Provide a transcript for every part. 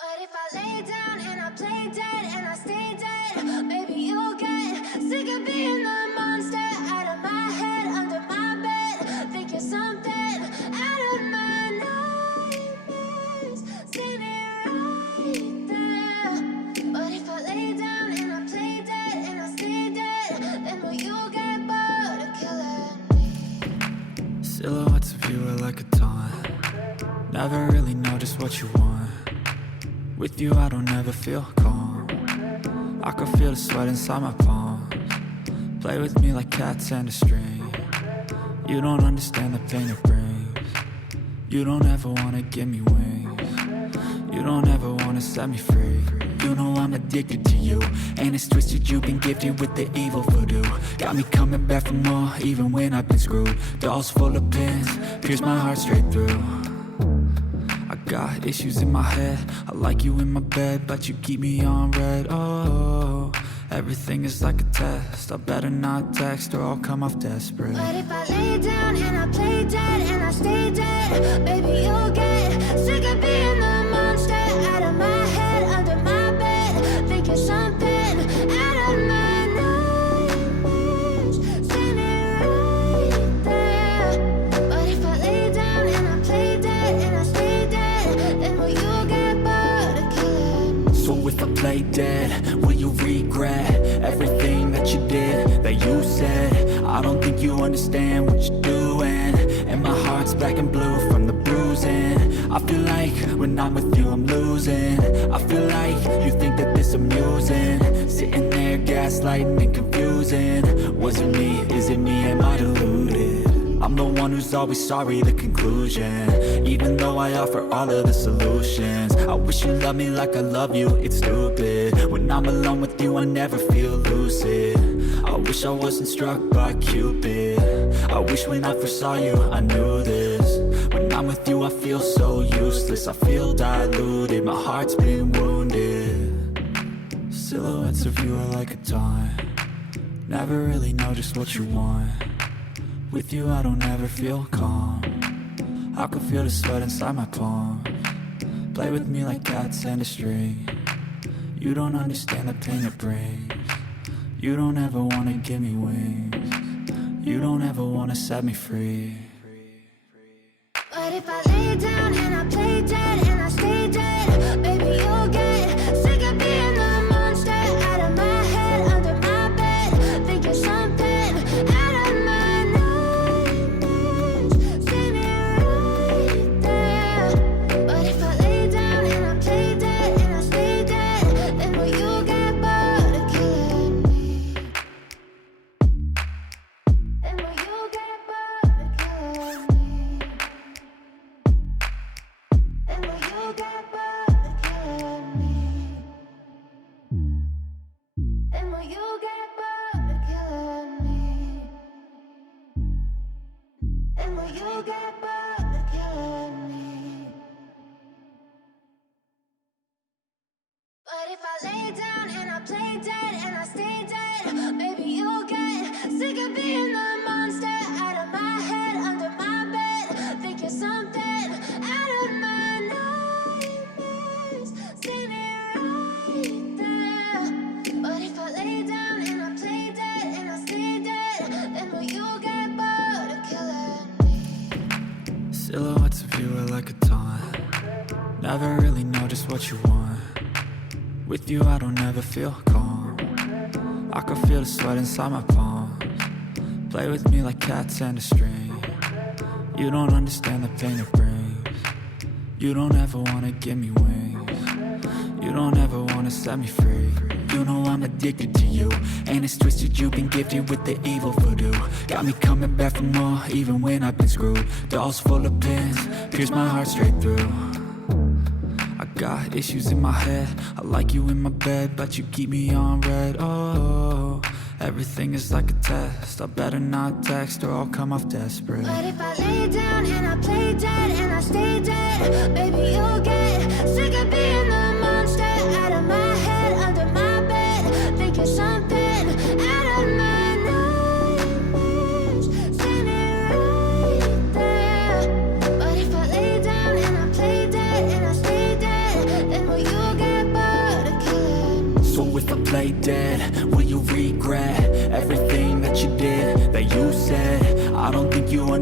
But if I lay down and I play dead and I stay dead, maybe you'll get sick of being the monster out of my head, under my bed. Think you're something out of my nightmares, standing right there. But if I lay down and I play dead and I stay dead, then will you get bored of killing me? Silhouettes of you are like a taunt. Never really know just what you want. With you I don't ever feel calm. I can feel the sweat inside my palms. Play with me like cats and a string. You don't understand the pain it brings. You don't ever wanna give me wings. You don't ever wanna set me free. You know I'm addicted to you, and it's twisted, you've been gifted with the evil voodoo. Got me coming back for more, even when I've been screwed. Dolls full of pins, pierce my heart straight through. I got issues in my head, I like you in my bed, but you keep me on red. Oh, everything is like a test, I better not text or I'll come off desperate. But if I lay down and I play dead and I stay dead, baby you'll get sick of being the monster out of my head, under my bed. Think you're something out of my nightmares, standing right there. But if I lay down and I play dead and I stay dead, then will you get bored of killing me? So if I play dead, will you regret everything that you did, that you said? I don't think you understand what you're doing, and my heart's black and blue from the bruising. I feel like when I'm with you I'm losing. I feel like you think that this amusing, sitting there gaslighting and confusing. Was it me? Is it me? Am I deluded? I'm the one who's always sorry, the conclusion. Even though I offer all of the solutions, I wish you loved me like I love you, it's stupid. When I'm alone with you I never feel lucid. I wish I wasn't struck by Cupid. I wish when I first saw you I knew this. When I'm with you I feel so useless, I feel diluted, my heart's been wounded. Silhouettes of you are like a taunt. Never really know just what you want. With you I don't ever feel calm. I can feel the sweat inside my palms. Play with me like cats and a string. You don't understand the pain it brings. You don't ever wanna give me wings. You don't ever wanna set me free. But if I lay down and I play dead and I stay dead, baby you'll get sick of being the monster out of my head, under my bed. Think you're something out of my nightmares, standing right there. But if I lay down and I play dead and I stay dead, then will you get bored of killing me? Then will you get bored of killing me? Then will you get bored of killing me? Then will you get bored of killing me? Then will you get bored of killing me? But if I lay down and I play dead and I stay dead, maybe you'll get sick of being the monster out of my head, under my bed. Think you're something out of my nightmares, standing right there. But if I lay down and I play dead and I stay dead, then will you get bored of killing me? Silhouettes of you are like a taunt. Never really know just what you want. With you I don't ever feel calm. I can feel the sweat inside my palms. Play with me like cats and a string. You don't understand the pain it brings. You don't ever wanna give me wings. You don't ever wanna set me free. You know I'm addicted to you, and it's twisted, you've been gifted with the evil voodoo. Got me coming back for more, even when I've been screwed. Dolls full of pins, pierce my heart straight through. I got issues in my head, I like you in my bed, but you keep me on red. Oh, everything is like a test, I better not text or I'll come off desperate. But if I lay down and I play dead and I stay dead, baby you'll get sick of being the monster out of my head, under my bed. Think you're something out of my nightmares, standing right there. But if I lay down and I play dead and I stay dead, then will you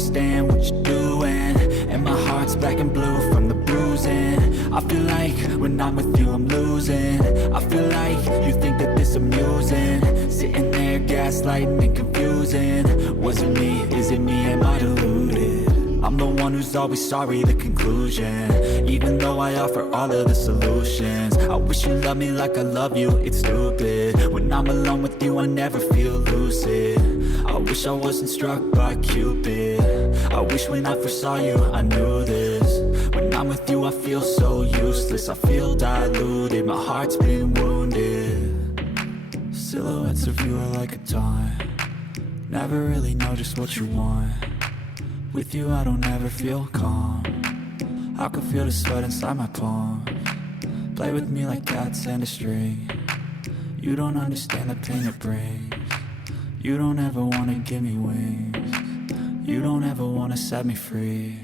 understand what you're doing, and my heart's black and blue from the bruising. I feel like when I'm with you I'm losing. I feel like you think that this amusing, sitting there gaslighting and confusing. Was it me? Is it me? Am I deluded? I'm the one who's always sorry, the conclusion. Even though I offer all of the solutions, I wish you loved me like I love you, it's stupid. When I'm alone with you I never feel lucid. I wish I wasn't struck by Cupid. I wish when I first saw you I knew this. When I'm with you I feel so useless, I feel diluted, my heart's been wounded. Silhouettes of you are like a taunt, never really know just what you want. With you I don't ever feel calm, I can feel the sweat inside my palms. Play with me like cats and a string. You don't understand the pain it brings. You don't ever wanna give me wings. You don't ever wanna set me free.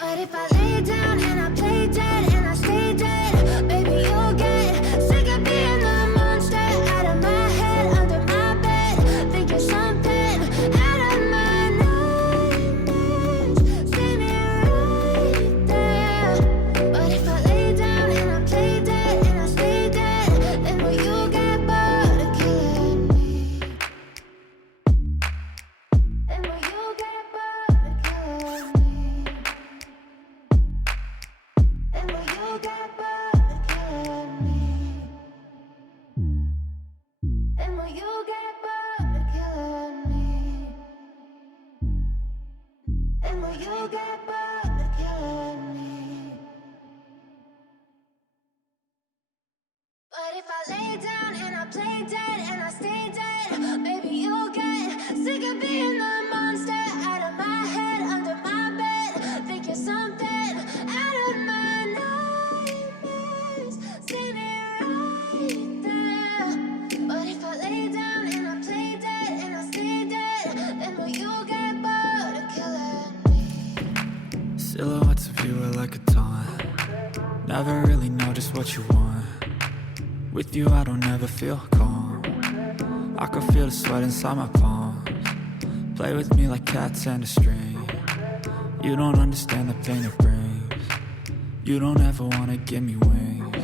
But if I lay down and I play dead and I stay dead, baby you'll get sick of being the monster out of my head, under my bed, thinking something out of my nightmares. See me right there. But if I lay down and I play dead and I stay dead, then will you get bored of killing me? Then will you get bored of killing me? Then will you get bored of killing me? Then will you get bored of killing me? Then will you get bored of killing me? But if I lay down and I play dead and I stay dead, baby you'll get sick of being the monster out of my head, under my bed, thinking something out of my nightmares. See me right there. But if I lay down and I play dead and I stay dead, then will you get bored of killing me? Silhouettes of you are like a taunt, never really know just what you want. With you I don't ever feel calm, I can feel the sweat inside my palms. Play with me like cats and a string. You don't understand the pain it brings. You don't ever wanna give me wings.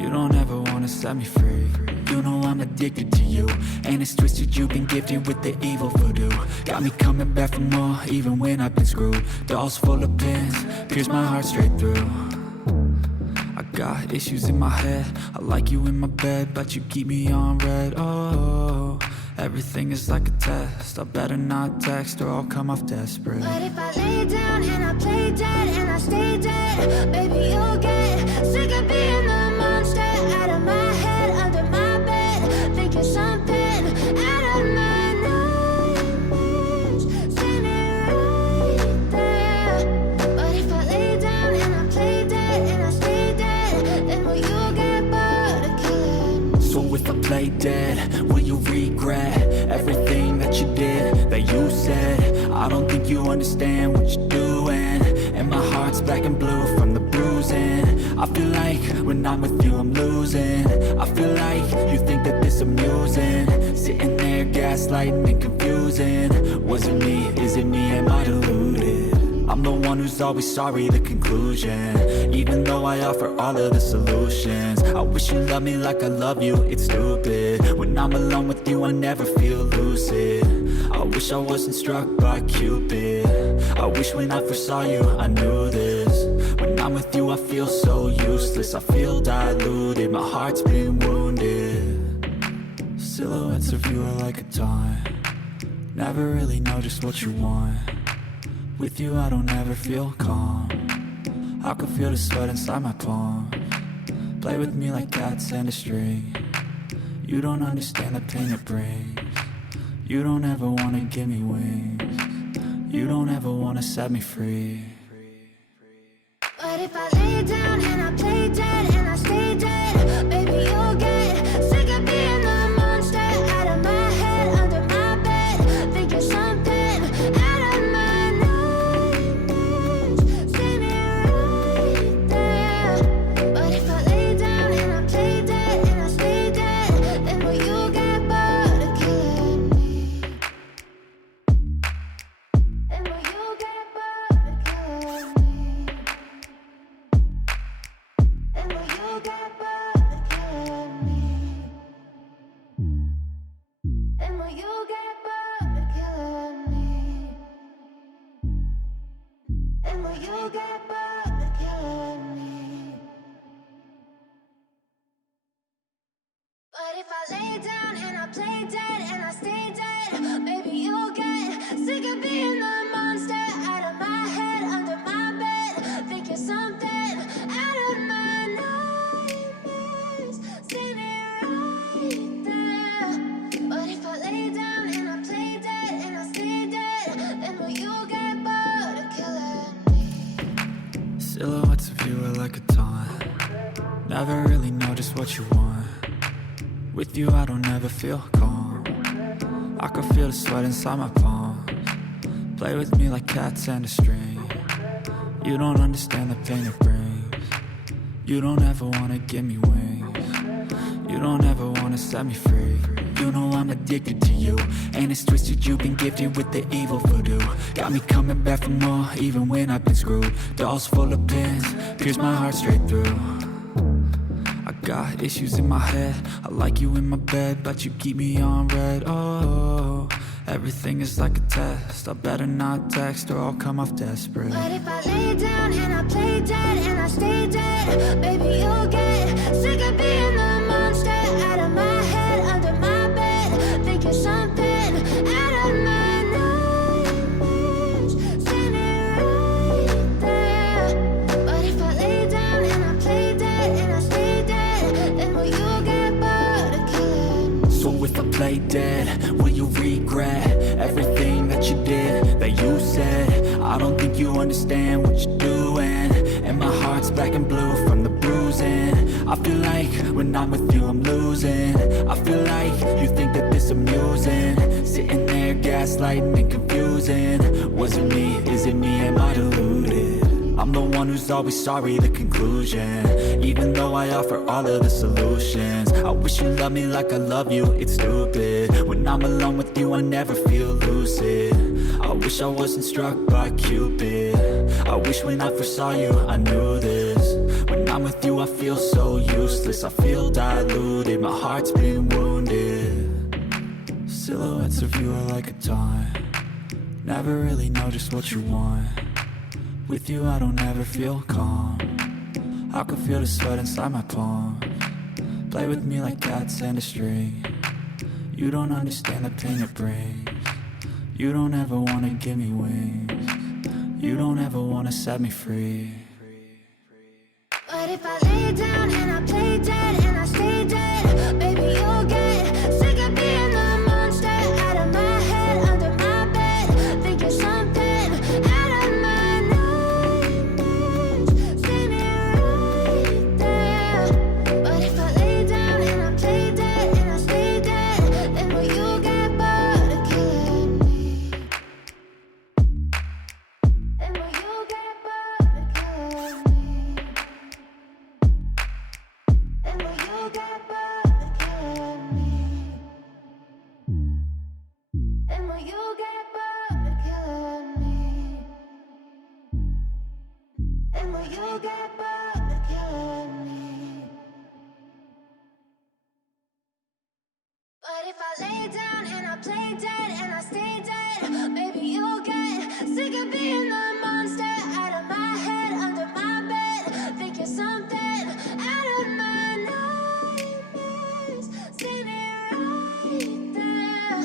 You don't ever wanna set me free. You know I'm addicted to you, and it's twisted, you've been gifted with the evil voodoo. Got me coming back for more, even when I've been screwed. Dolls full of pins, pierce my heart straight through. I got issues in my head, I like you in my bed, but you keep me on red. Oh, everything is like a test, I better not text or I'll come off desperate. But if I lay down and I play dead and I stay dead, baby you'll get sick of being the monster out of my head, under my bed, thinking something out of my nightmares. See me right there. But if I lay down and I play dead and I stay dead, then will you get bored of killing me? So if I play dead, will you regret everything that you did, that you said? I don't think you understand what you're doing, and my heart's black and blue from the bruising. I feel like when I'm with you I'm losing. I feel like you think that this amusing, sitting there gaslighting and confusing. Was it me? Is it me? Am I deluded? I'm the one who's always sorry, the conclusion. Even though I offer all of the solutions, I wish you loved me like I love you, it's stupid. When I'm alone with you I never feel lucid. I wish I wasn't struck by Cupid. I wish when I first saw you I knew this. When I'm with you I feel so useless, I feel diluted, my heart's been wounded. Silhouettes of you are like a taunt, never really know just what you want. With you I don't ever feel calm, I can feel the sweat inside my palms. Play with me like cats and a string. You don't understand the pain it brings. You don't ever wanna give me wings. You don't ever wanna set me free. But if I lay down and I play dead and I stay dead, baby you'll get sick of being the monster out of my head, under my bed, thinking something out of my nightmares. See me right there. But if I lay down and I play dead and I stay dead, then will you get bored of killing me? then will you get bored of killing me? But if I lay down and I play dead and I stay dead, maybe you'll get sick of being the monster out of my head, under my bed. Think you're something out of my nightmares, standing right there. But if I lay down and I play dead and I stay dead, then will you get bored of killing me? Silhouettes of you are like a taunt. Never really know just what you want. With you I don't ever feel calm. I can feel the sweat inside my palms. Play with me like cats and a string. You don't understand the pain it brings. You don't ever wanna give me wings. You don't ever wanna set me free. You know I'm addicted to you, and it's twisted, you've been gifted with the evil voodoo. Got me coming back for more, even when I've been screwed. Dolls full of pins, pierce my heart straight through. I got issues in my head, I like you in my bed, but you keep me on red. Oh, everything is like a test, I better not text or I'll come off desperate. But if I lay down and I play dead and I stay dead, baby you'll get sick of being the monster out of my head, under my bed. Think you're something out of my nightmares, standing right there. But if I lay down and I play dead and I stay dead, then will you get bored of killing me? So if I play dead, will you regret everything that you did, that you said? I don't think you understand what you're doing, and my heart's black and blue from the bruising. I feel like when I'm with you I'm losing. I feel like you think that this amusing, sitting there gaslighting and confusing. Was it me? Is it me? Am I deluded? I'm the one who's always sorry, the conclusion, even though I offer all of the solutions. I wish you loved me like I love you, it's stupid. When I'm alone with you I never feel lucid. I wish I wasn't struck by Cupid. I wish when I first saw you I knew this. When I'm with you I feel so useless, I feel diluted, my heart's been wounded. Silhouettes of you are like a taunt. Never really know just what you want. With you I don't ever feel calm. I can feel the sweat inside my palms. Play with me like cats and a string. You don't understand the pain it brings. You don't ever wanna give me wings. You don't ever wanna set me free. But if I lay down and I play dead and I stay dead, baby you'll get sick of being the monster out of my head, under my bed. Think you're something out of my nightmares, standing right there. But if I lay down and I play dead and I stay dead, then will you get bored of killing me? Then will you get bored of killing me? Then will you get bored of killing me? Then will you get bored of killing me? Then will you get bored of killing me? But if I lay down and I play dead and I stay dead, maybe you'll get sick of being the monster out of my head, under my bed. Think you're something out of my nightmares, standing right there.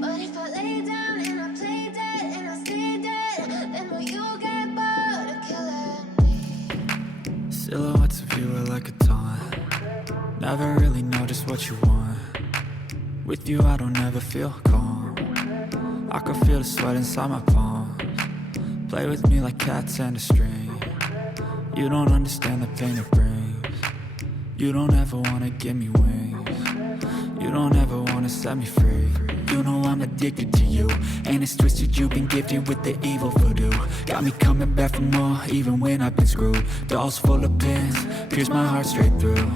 But if I lay down and I play dead and I stay dead, then will you get bored of killing me? Silhouettes of you are like a taunt. Never really know just what you want. With you I don't ever feel calm. I can feel the sweat inside my palms. Play with me like cats and a string. You don't understand the pain it brings. You don't ever wanna give me wings. You don't ever wanna set me free. You know I'm addicted to you, and it's twisted, you've been gifted with the evil voodoo. Got me coming back for more, even when I've been screwed. Dolls full of pins, pierce my heart straight through.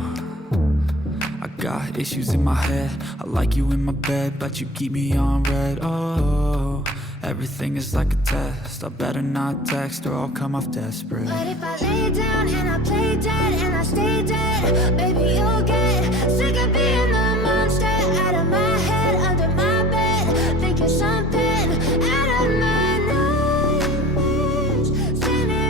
I got issues in my head, I like you in my bed, but you keep me on red. Oh, everything is like a test, I better not text or I'll come off desperate. But if I lay down and I play dead and I stay dead, baby you'll get sick of being the monster out of my head, under my bed. Think you're something out of my nightmares, standing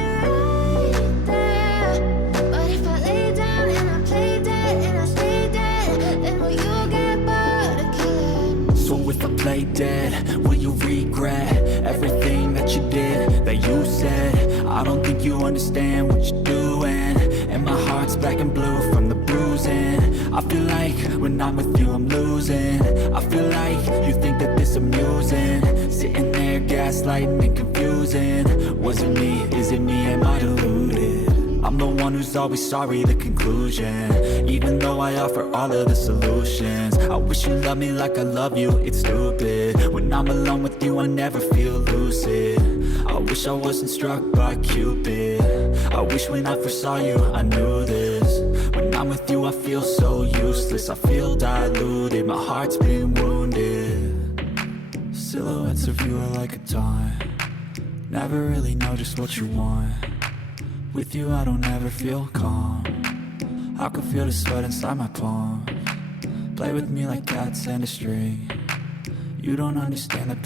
think you understand what you're doing, and my heart's black and blue from the bruising. I feel like when I'm with you I'm losing. I feel like you think that this amusing, sitting there gaslighting and confusing. Was it me? Is it me? Am I deluded? I'm the one who's always sorry, the conclusion. Even though I offer all of the solutions, I wish you loved me like I love you, it's stupid. When I'm alone with you I never feel lucid. I wish I wasn't struck by Cupid. I wish when I first saw you I knew this. When I'm with you I feel so useless, I feel diluted, my heart's been wounded. Silhouettes of you are like a taunt, never really know just what you want. With you I don't ever feel calm, I can feel the sweat inside my palms. Play with me like cats and a string, you don't understand the